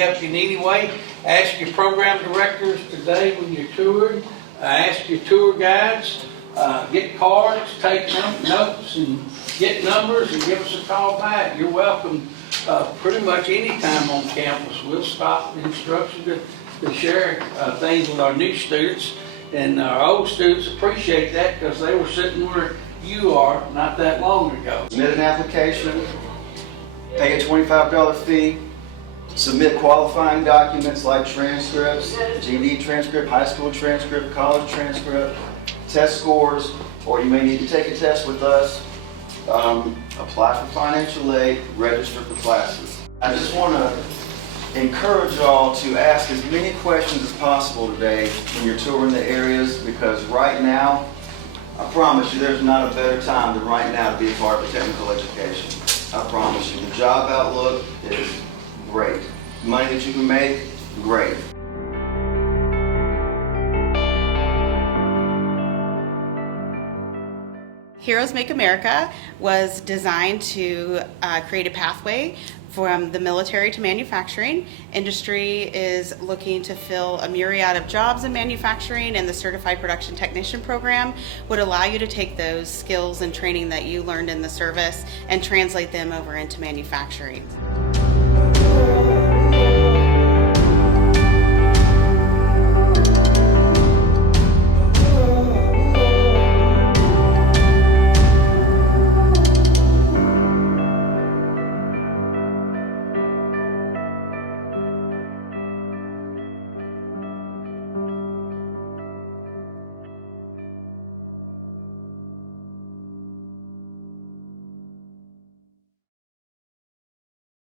help you in any way. Ask your program directors today when you're touring. Ask your tour guides. Get cards, take notes, and get numbers, and give us a call back. You're welcome pretty much any time on campus. We'll stop the instruction to share things with our new students. And our old students appreciate that because they were sitting where you are not that long ago. Submit an application, pay a $25 fee, submit qualifying documents like transcripts, GED transcript, high school transcript, college transcript, test scores, or you may need to take a test with us, apply for financial aid, register for classes. I just want to encourage y'all to ask as many questions as possible today when you're touring the areas, because right now, I promise you there's not a better time than right now to be a part of technical education. I promise you, the job outlook is great. Money that you can make, great. Heroes Make America was designed to create a pathway from the military to manufacturing. Industry is looking to fill a myriad of jobs in manufacturing, and the Certified Production Technician program would allow you to take those skills and training that you learned in the service and translate them over into manufacturing.